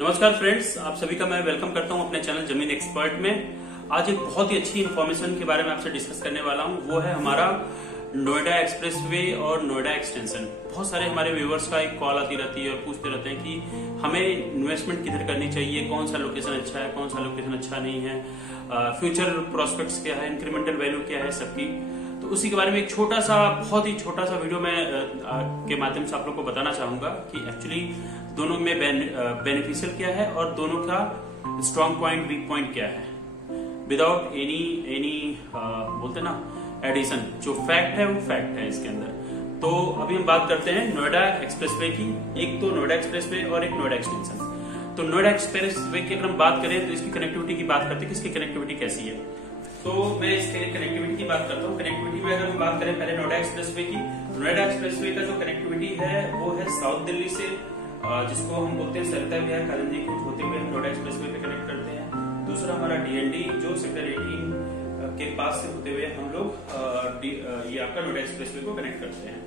नमस्कार फ्रेंड्स, आप सभी का मैं वेलकम करता हूं अपने चैनल जमीन एक्सपर्ट में। आज एक बहुत ही अच्छी इन्फॉर्मेशन के बारे में आपसे डिस्कस करने वाला हूं। वो है हमारा नोएडा एक्सप्रेसवे और नोएडा एक्सटेंशन। बहुत सारे हमारे व्यूवर्स का एक कॉल आती रहती है और पूछते रहते हैं कि हमें इन्वेस्टमेंट किधर करनी चाहिए, कौन सा लोकेशन अच्छा है, कौन सा लोकेशन अच्छा नहीं है, फ्यूचर प्रोस्पेक्ट्स क्या है, इंक्रीमेंटल वैल्यू क्या है सबकी। तो उसी के बारे में एक छोटा सा, बहुत ही छोटा सा वीडियो में के माध्यम से आप लोग को बताना चाहूंगा कि एक्चुअली दोनों में बेनिफिशियल क्या है और दोनों का स्ट्रॉन्ग पॉइंट, वीक पॉइंट क्या है, विदाउट एनी बोलते ना एडिशन। जो फैक्ट है वो फैक्ट है इसके अंदर। तो अभी हम बात करते हैं नोएडा एक्सप्रेसवे की। एक तो नोएडा एक्सप्रेसवे और एक नोएडा एक्सटेंशन। तो नोएडा एक्सप्रेसवे की अगर हम बात करें तो इसकी कनेक्टिविटी की बात करते हैं कि इसकी कनेक्टिविटी कैसी है। तो मैं इसके लिए कनेक्टिविटी की बात करता हूँ। कनेक्टिविटी में अगर हम बात करें पहले नोएडा एक्सप्रेसवे की, नोएडा एक्सप्रेसवे का जो कनेक्टिविटी है वो है साउथ दिल्ली से, जिसको हम बोलते हैं सरिता विहार कालिंदी कुछ होते हुए हम नोएडा एक्सप्रेसवे पे कनेक्ट करते हैं। दूसरा हमारा डीएनडी जो सेक्टर 18 के पास से होते हुए हम लोग ये आपका नोएडा एक्सप्रेसवे को कनेक्ट करते हैं।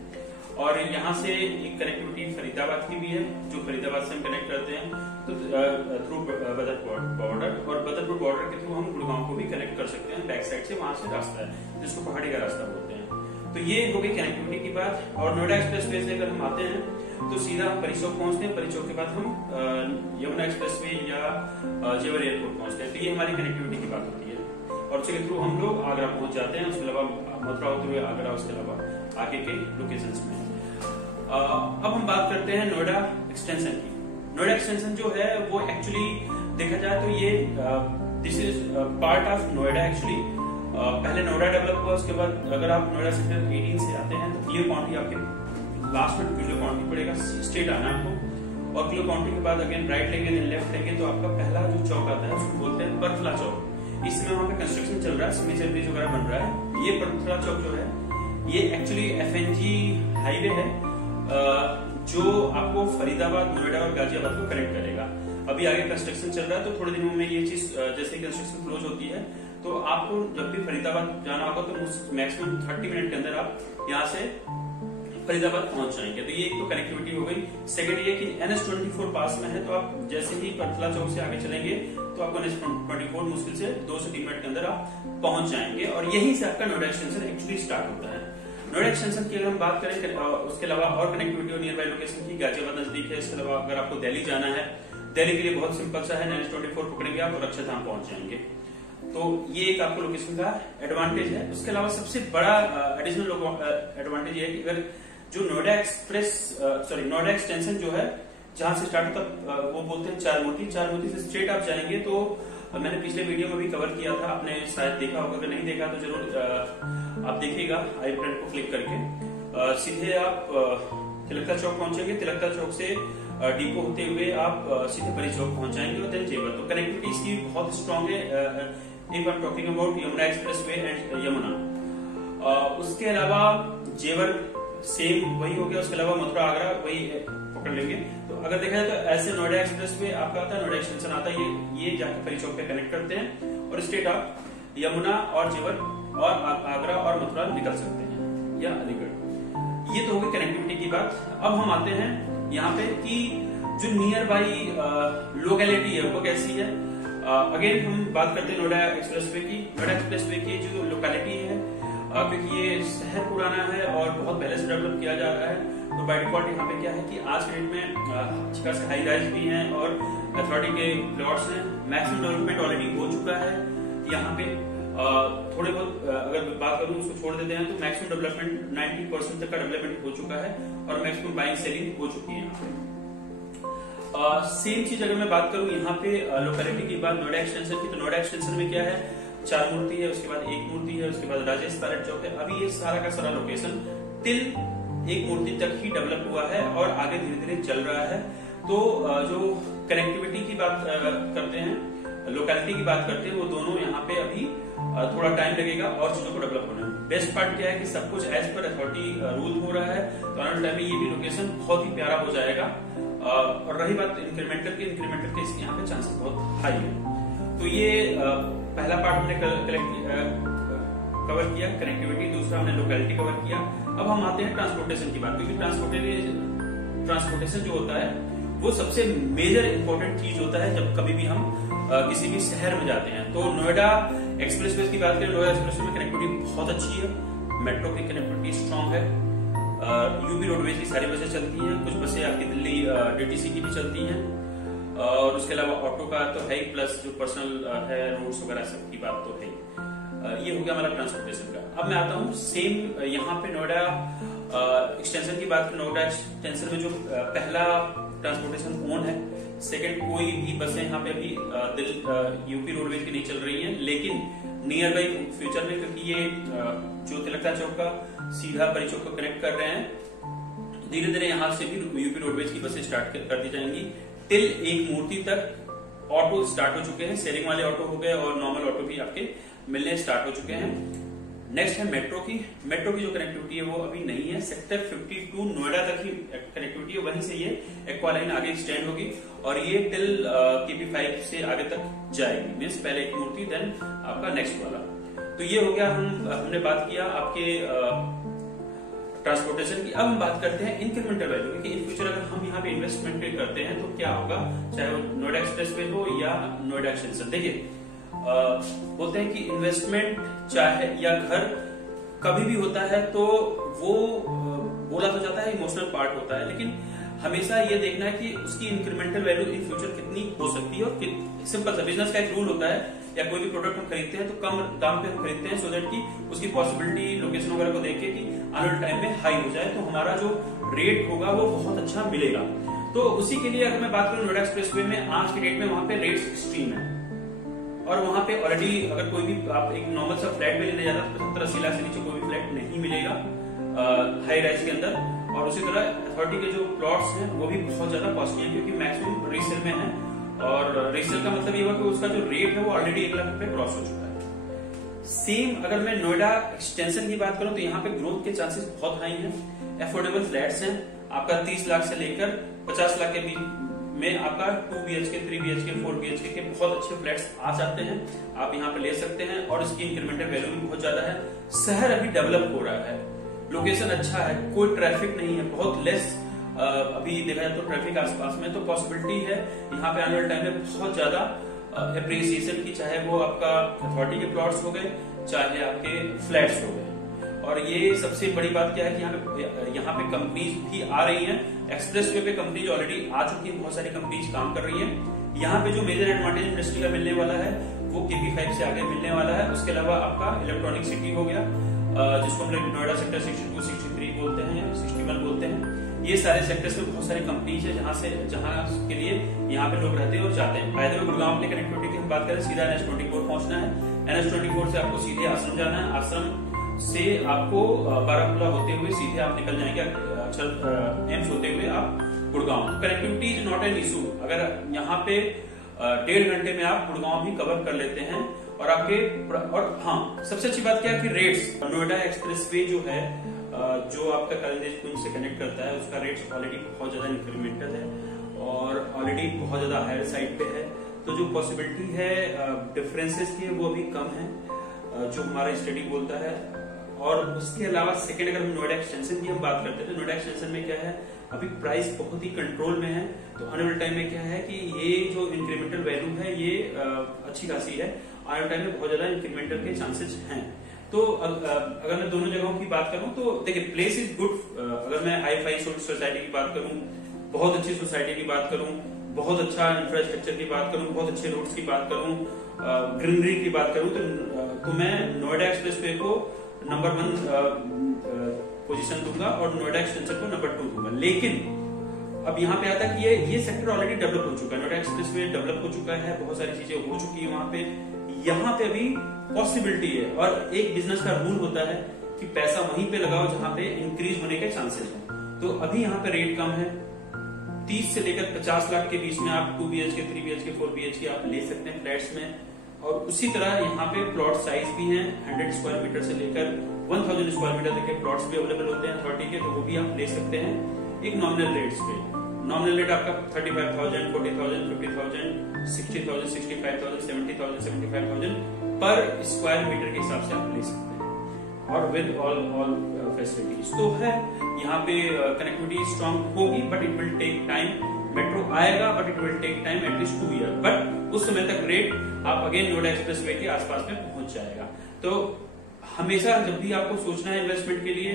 और यहाँ से एक कनेक्टिविटी फरीदाबाद की भी है, जो फरीदाबाद से हम कनेक्ट करते हैं तो थ्रू बदरपुर बॉर्डर, और बदरपुर बॉर्डर के थ्रू हम गुड़गांव को भी कनेक्ट कर सकते हैं। बैक साइड से वहां से रास्ता है जिसको पहाड़ी का रास्ता बोलते हैं। तो ये हो गई कनेक्टिविटी की बात। और नोएडा एक्सप्रेसवे से अगर हम आते हैं तो सीधा हम परिचौक पहुंचते हैं। परिचौक के बाद हम यमुना एक्सप्रेसवे या जेवर एयरपोर्ट पहुंचते हैं। तो ये हमारी कनेक्टिविटी की बात होती है। और उसके थ्रू हम लोग आगरा पहुंच जाते हैं। उसके अलावा मथुरा होते हुए आगरा, उसके अलावा आगे के लोकेशंस में। अब हम बात करते हैं नोएडा एक्सटेंशन की। नोएडा एक्सटेंशन जो है वो एक्चुअली देखा जाए तो ये this is part of Noida actually. पहले नोएडा डेवलप हुआ, उसके बाद अगर आप नोएडा सेक्टर 18 से आते हैं तो क्लियर काउंटी आपके लास्ट में क्लियर काउंटी पड़ेगा, स्ट्रेट आना आपको। और क्लियर काउंटी के बाद अगेन राइट लेंगे, देन लेफ्ट लेंगे तो आपका पहला जो चौक आता है उसको बोलते हैं परथला चौक। इस समय वहां पे कंस्ट्रक्शन चल रहा है, सिग्नेचर ब्रिज वगैरह बन रहा है। ये परथला चौक जो है ये एक्चुअली एफएनजी हाईवे है जो आपको फरीदाबाद, नोएडा और गाजियाबाद को कनेक्ट करेगा। अभी आगे कंस्ट्रक्शन चल रहा है तो थोड़े दिनों में ये चीज जैसे कंस्ट्रक्शन क्लोज होती है तो आपको जब भी फरीदाबाद जाना होगा तो मैक्सिमम 30 मिनट के अंदर आप यहाँ से फरीदाबाद पहुंच जाएंगे। तो ये एक तो कनेक्टिविटी हो गई। सेकंड ये कि NH24 पास में है, तो आप जैसे ही परथला चौक से आगे चलेंगे तो आपको NH24 मुश्किल से 2 से 3 मिनट के अंदर आप पहुंच जाएंगे। और यहीं से आपका नोएडा एक्सटेंशन एक्चुअली स्टार्ट होता है। नोएडा एक्सटेंशन की अगर हम बात करें उसके अलावा और कनेक्टिविटी और नियर बाय लोकेशन की, गाजियाबाद नजदीक है। इसके अलावा अगर आपको दिल्ली जाना है, दिल्ली के लिए बहुत सिंपल सा है, NH24 पकड़ेंगे आप और अक्षरधाम पहुंच जाएंगे। तो ये एक आपको लोकेशन का एडवांटेज है। उसके अलावा सबसे बड़ा एडिशनल एडवांटेज ये है कि अगर जो नोएडा नोएडा एक्सटेंशन जो है जहां से स्टार्ट होता है वो बोलते हैं चार मोती से स्ट्रेट आप जाएंगे तो मैंने पिछले वीडियो में भी कवर किया था, आपने शायद देखा होगा। अगर नहीं देखा तो जरूर आप देखिएगा आई बटन को क्लिक करके। सीधे आप तिलकता चौक पहुंचेंगे, तिलकता चौक से डिपो होते हुए आप सीधे परी चौक पहुंच जाएंगे और देन जेवर। तो कनेक्टिविटी इसकी बहुत स्ट्रॉन्ग है। If I am talking about Yamuna expressway and Yamuna. उसके अलावा जेवर सेम वही हो गया। उसके अलावा मथुरा आगरा वही पकड़ लेंगे। तो अगर देखा जाए तो ऐसे नोएडा एक्सप्रेसवे आपका आता है, नोएडा एक्सटेंशन आता है, ये जाके परी चौक पे कनेक्ट करते हैं और स्ट्रेट आप यमुना और जेवर और आगरा और मथुरा निकल सकते हैं या अलीगढ़। ये तो होगी कनेक्टिविटी की बात। अब हम आते हैं यहाँ पे कि जो नियर बाई लोकेलिटी है वो कैसी है। अगेन हम बात करते हैं नोएडा एक्सप्रेसवे की। नोएडा एक्सप्रेसवे की जो लोकेलिटी है, क्योंकि ये शहर पुराना है और बहुत पहले से डेवलप किया जा रहा है, तो बाय डिफॉल्ट यहाँ पे क्या है कि आज के डेट में अच्छी खासी हाई राइज भी हैं और अथॉरिटी के प्लॉट्स हैं। मैक्सिमम डेवलपमेंट ऑलरेडी हो चुका है यहाँ पे। थोड़े बहुत अगर बात करूँ उसको छोड़ देते हैं तो मैक्सिमम डेवलपमेंट 90% तक का डेवलपमेंट हो चुका है और मैक्सिमम बाइंग सेलिंग हो चुकी है यहाँ पे। सेम चीज अगर मैं बात करूँ यहाँ पे लोकेलिटी की बात नोएडा एक्सटेंशन की, तो नोएडा एक्सटेंशन में क्या है, 4 मूर्ति है, उसके बाद 1 मूर्ति है, उसके बाद राजेश पैलेट चौक है। अभी ये सारा का सारा लोकेशन टिल 1 मूर्ति तक ही डेवलप हुआ है और आगे धीरे धीरे चल रहा है। तो जो कनेक्टिविटी की बात करते हैं, लोकेलिटी की बात करते हैं, वो दोनों यहाँ पे अभी थोड़ा टाइम लगेगा और चीजों को डेवलप होने में। बेस्ट पार्ट क्या है कि सब कुछ एज पर अथॉरिटी रूल हो रहा है, तो आने टाइम में ये भी लोकेशन बहुत ही प्यारा हो जाएगा। और रही बात इंक्रीमेंटल के इसके यहाँ पे चांसेस बहुत हाई है। तो ये पहला पार्ट हमने कवर किया, कनेक्टिविटी। दूसरा हमने लोकेलिटी कवर किया। अब हम आते हैं ट्रांसपोर्टेशन की बात, क्योंकि ट्रांसपोर्टेशन जो होता है वो सबसे मेजर इंपॉर्टेंट चीज होता है जब कभी भी हम किसी भी शहर में जाते हैं। तो नोएडा एक्सप्रेसवे की बात करें, नोएडा एक्सप्रेसवे में कनेक्टिविटी बहुत अच्छी है, मेट्रो की कनेक्टिविटी स्ट्रांग है, यूपी रोडवेज की सारी बसें चलती हैं, कुछ बसें आपकी दिल्ली डीटीसी की भी चलती हैं, और उसके अलावा ऑटो का तो है ही, प्लस जो पर्सनल है रोड्स वगैरह सब की बात तो है ही। ये हो गया हमारा ट्रांसपोर्टेशन का। अब मैं आता हूँ सेम यहाँ पे नोएडा एक्सटेंशन की बात करें, नोएडा एक्सटेंशन में जो पहला ट्रांसपोर्टेशन ओन है, सेकंड कोई भी बसें यहाँ पे अभी यूपी रोडवेज की नहीं चल रही हैं, लेकिन नियर बाई फ्यूचर में, क्योंकि ये जो तिलकता चौक का सीधा परी चौक को कनेक्ट कर रहे हैं, धीरे धीरे यहाँ से भी यूपी रोडवेज की बसें स्टार्ट कर दी जाएंगी। टिल एक मूर्ति तक ऑटो स्टार्ट हो चुके हैं, शेयरिंग वाले ऑटो हो गए और नॉर्मल ऑटो भी आपके मिलने स्टार्ट हो चुके हैं। नेक्स्ट है मेट्रो की। मेट्रो की जो कनेक्टिविटी है वो अभी नहीं है, सेक्टर 52 नोएडा तक ही कनेक्टिविटी है, वहीं से ये एक्वा लाइन आगे एक्सटेंड होगी और ये टिल KP5 से आगे तक जाएगी, मीन्स पहले एक मूर्ति देन आपका नेक्स्ट वाला। तो ये हो गया, हमने बात किया आपके ट्रांसपोर्टेशन की। अब हम बात करते हैं इंक्रीमेंटल वैल्यू, क्योंकि इन फ्यूचर अगर हम यहाँ पे इन्वेस्टमेंट करते हैं तो क्या होगा, चाहे वो नोएडा एक्सप्रेसवे हो या नोएडा एक्सटेंशन। देखिए बोलते हैं कि इन्वेस्टमेंट चाहे या घर कभी भी होता है तो वो बोला तो जाता है इमोशनल पार्ट होता है, लेकिन हमेशा ये देखना है कि उसकी इंक्रीमेंटल वैल्यू इन फ्यूचर कितनी हो सकती है। और सिंपल सा बिजनेस का एक रूल होता है, या कोई भी प्रोडक्ट हम खरीदते हैं तो कम दाम पे हम खरीदते हैं, सो दैट की उसकी पॉसिबिलिटी लोकेशन वगैरह को देख के कि आने वाले टाइम में हाई हो जाए, तो हमारा जो रेट होगा वो बहुत अच्छा मिलेगा। तो उसी के लिए अगर मैं बात करूं नोएडा एक्सप्रेसवे में, आज के डेट में वहां पे रेट्स एक्सट्रीम है, और वहां पे ऑलरेडी अगर कोई भी आप एक नॉर्मल सा फ्लैट में लेने जाता है तो 70-80 लाख से नीचे कोई भी फ्लैट नहीं मिलेगा हाई राइज के अंदर। और उसी तरह अथॉरिटी के जो प्लॉट्स हैं वो भी बहुत ज्यादा कॉस्टली है, क्योंकि मैक्सिमम रीसेल में है, और रीसेल का मतलब ये हुआ कि उसका जो रेट है वो ऑलरेडी 1 लाख रुपए क्रॉस हो चुका है। सेम अगर मैं नोएडा एक्सटेंशन की बात करूं तो यहाँ पे ग्रोथ के चांसेस बहुत हाई हैं, एफोर्डेबल फ्लैट्स हैं, आपका 30 लाख से लेकर 50 लाख के बीच में आपका 2 BHK, 3 BHK, 4 BHK के बहुत अच्छे फ्लैट्स आ जाते हैं, आप यहाँ पे ले सकते हैं, और इसकी इंक्रीमेंटल वैल्यू भी बहुत ज्यादा है। शहर अभी डेवलप हो रहा है, लोकेशन अच्छा है, कोई ट्रैफिक नहीं है, बहुत लेस अभी देखा जाए तो ट्रैफिक आसपास में, तो पॉसिबिलिटी है यहाँ पे आने वाले टाइम में बहुत ज्यादा एप्रिसिएशन की, चाहे वो आपका अथॉरिटी के प्लॉट्स हो गए चाहे आपके फ्लैट्स हो गए। और ये सबसे बड़ी बात क्या है कि यहाँ पे कंपनीज भी आ रही हैं, एक्सप्रेसवे पे कंपनीज ऑलरेडी आ चुकी हैं, बहुत सारी कंपनीज काम कर रही हैं। यहाँ पे जो मेजर एडवांटेज इंडस्ट्री का मिलने वाला है वो KP5 से आगे मिलने वाला है। उसके अलावा आपका इलेक्ट्रॉनिक सिटी हो गया, जिसको हम लोग नोएडा सेक्टर 62, 63 बोलते हैं, 61 बोलते हैं। ये सारे सेक्टर्स में बहुत सारी कंपनीज है जहाँ के लिए यहाँ पे लोग रहते हैं और जाते हैं। फायदे में गुड़गांव अपने कनेक्टिविटी की हम बात करें, सीधा NH24 पहुंचना है, NH24 से आपको सीधे आश्रम जाना है, आश्रम से आपको बारामूला होते हुए सीधे आप निकल जाएंगे एम्स होते हुए आप Gurgaon. Connectivity is not an issue, अगर यहाँ पे 1.5 घंटे में आप गुड़गांव भी कवर कर लेते हैं। और आपके और हाँ, सबसे अच्छी बात क्या है कि रेट्स, नोएडा एक्सप्रेसवे जो है जो आपका कॉलेज क्वींस से कनेक्ट करता है, उसका रेट्स ऑलरेडी बहुत ज्यादा इंक्रीमेंटल है और ऑलरेडी बहुत ज्यादा हायर साइड पे है, तो जो पॉसिबिलिटी है डिफरेंसेस की वो अभी कम है, जो हमारा स्टडी बोलता है। और उसके अलावा सेकंड अगर हम नोएडा एक्सटेंशन की हम बात करते हैं तो नोएडा एक्सटेंशन में क्या है, अभी प्राइस बहुत ही कंट्रोल में है, तो आने वाले टाइम में क्या है कि ये जो इंक्रीमेंटल वैल्यू है ये अच्छी खासी है, आने वाले टाइम में बहुत ज्यादा इंक्रीमेंटल के चांसेस हैं। तो अगर मैं दोनों जगहों की बात करूं तो देखिए प्लेस इज गुड। अगर मैं हाई फाई सोसाइटी की बात करूं, बहुत अच्छी सोसाइटी की बात करूं, बहुत अच्छा इंफ्रास्ट्रक्चर की बात करूं, बहुत अच्छे रोड्स की बात करूं, ग्रीनरी की बात करूं, तो मैं नोएडा एक्सप्रेसवे को नंबर 1 पोजीशन दूंगा और नोएडा एक्सटेंशन को नंबर 2 दूंगा। लेकिन अब यहाँ पे आता है कि ये सेक्टर ऑलरेडी डेवलप हो चुका है, नोएडा एक्सप्रेसवे डेवलप हो चुका है, बहुत सारी चीजें हो चुकी है वहां पे। यहाँ पे अभी पॉसिबिलिटी है, और एक बिजनेस का रूल होता है कि पैसा वहीं पे लगाओ जहां पे इंक्रीज होने के चांसेस हैं। तो अभी यहाँ पे रेट कम है, 30 से लेकर 50 लाख के बीच में आप 2 BHK, 3 BHK, 4 BHK आप ले सकते हैं फ्लैट्स में। और उसी तरह यहाँ पे प्लॉट साइज भी हैं, 100 स्क्वायर मीटर से लेकर 1000 स्क्वायर मीटर तक के प्लॉट्स भी अवेलेबल होते हैं अथॉरिटी के, तो वो भी आप ले सकते हैं एक नॉमिनल रेट्स पे। नॉमिनल रेट आपका 35,000, 40,000, 50,000, 60,000, 65,000, 70,000, 75,000 पर स्क्वायर मीटर के हिसाब से आप ले सकते हैं, और विद ऑल फैसिलिटीज। तो है यहाँ पे कनेक्टिविटी स्ट्रांग होगी, but it will take time, metro आएगा, but it will take time at least 2 year, but उस समय तक रेट आप अगेन नोएडा एक्सप्रेसवे के आसपास में पहुंच जाएगा। तो हमेशा जब भी आपको सोचना है इन्वेस्टमेंट के लिए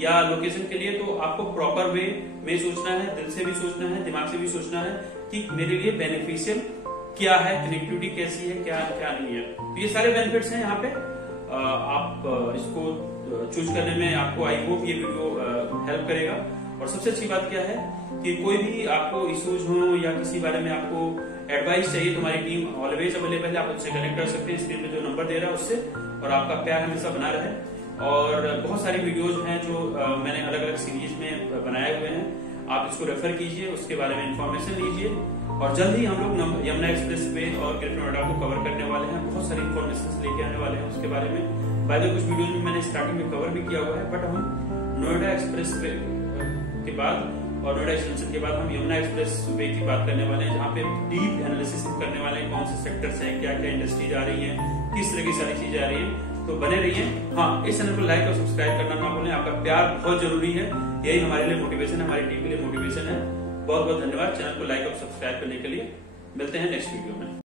या लोकेशन के लिए, तो आपको प्रॉपर वे में सोचना है, दिल से भी सोचना है, दिमाग से भी सोचना है कि मेरे लिए बेनिफिशियल क्या है, कनेक्टिविटी कैसी है, क्या क्या नहीं है। तो ये सारे बेनिफिट्स हैं यहाँ पे। आप इसको चूज करने में आपको आई होप ये वीडियो हेल्प करेगा। और सबसे अच्छी बात क्या है कि कोई भी आपको इश्यूज हो या किसी बारे में आपको एडवाइस चाहिए, तो हमारी टीम ऑलवेज अवेलेबल है, आप उससे कनेक्ट कर सकते हैं। स्क्रीन पे जो नंबर दे रहा है उससे, और आपका प्यार हमेशा बना रहे। और बहुत सारी वीडियोज हैं जो मैंने अलग अलग सीरीज में बनाए हुए हैं, आप इसको रेफर कीजिए, उसके बारे में इंफॉर्मेशन लीजिए। और जल्द ही हम लोग यमुना एक्सप्रेस वे और ग्रेटर नोएडा को कवर करने वाले हैं, बहुत सारी इंफॉर्मेशन लेके आने वाले हैं उसके बारे में। बाय द वे कुछ वीडियोज में मैंने स्टार्टिंग में कवर भी किया हुआ है, बट हम नोएडा एक्सप्रेस वे के बाद और नोएडा एक्सटेंशन के बाद हम यमुना एक्सप्रेस वे की बात करने वाले हैं, जहाँ पे डीप एनालिसिस करने वाले हैं, कौन से सेक्टर्स हैं, क्या क्या इंडस्ट्रीज आ रही है, किस तरह की सारी चीजें आ रही है। तो बने रहिए। हाँ, इस चैनल को लाइक और सब्सक्राइब करना ना भूलें, आपका प्यार बहुत जरूरी है, यही हमारे लिए मोटिवेशन है, हमारी टीम के लिए मोटिवेशन है। बहुत बहुत धन्यवाद चैनल को लाइक और सब्सक्राइब करने के लिए। मिलते हैं नेक्स्ट वीडियो में।